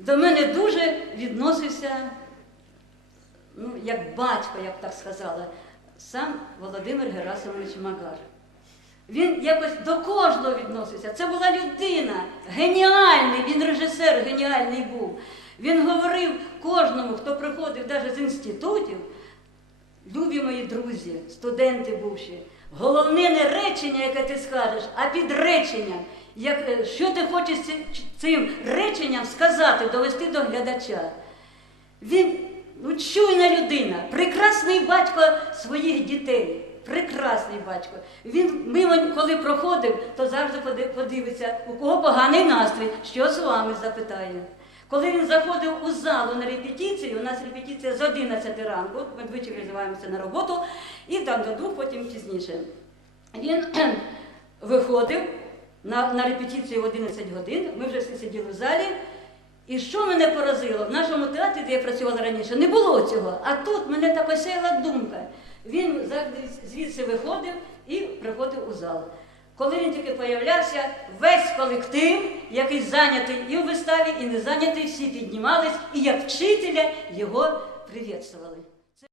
до мене дуже відносився, ну, як батько, я б так сказала, сам Володимир Герасимович Магар. Він якось до кожного відносився. Це була людина, геніальний, він режисер геніальний був. Він говорив кожному, хто приходив навіть з інститутів, любі мої друзі, студенти бувші, головне не речення, яке ти скажеш, а підречення. Як, е, що ти хочеш цим реченням сказати, довести до глядача. Він ну, чуйна людина, прекрасний батько своїх дітей. Прекрасний батько. Він мимо, коли проходив, то завжди подивиться, у кого поганий настрій, що з вами запитає. Коли він заходив у залу на репетицію, у нас репетиція з 11 ранку, ми двічі визиваємося на роботу, і там до двох, потім пізніше. Він виходив на, на репетицію в 11 годин, ми вже всі сиділи в залі. І що мене поразило? В нашому театрі, де я працювала раніше, не було цього. А тут мене так осяяла думка. Він звідси виходив і приходив у зал. Коли він тільки появлявся, весь колектив, який зайнятий і в виставі, і не зайнятий, всі піднімались, і як вчителя його привітствували.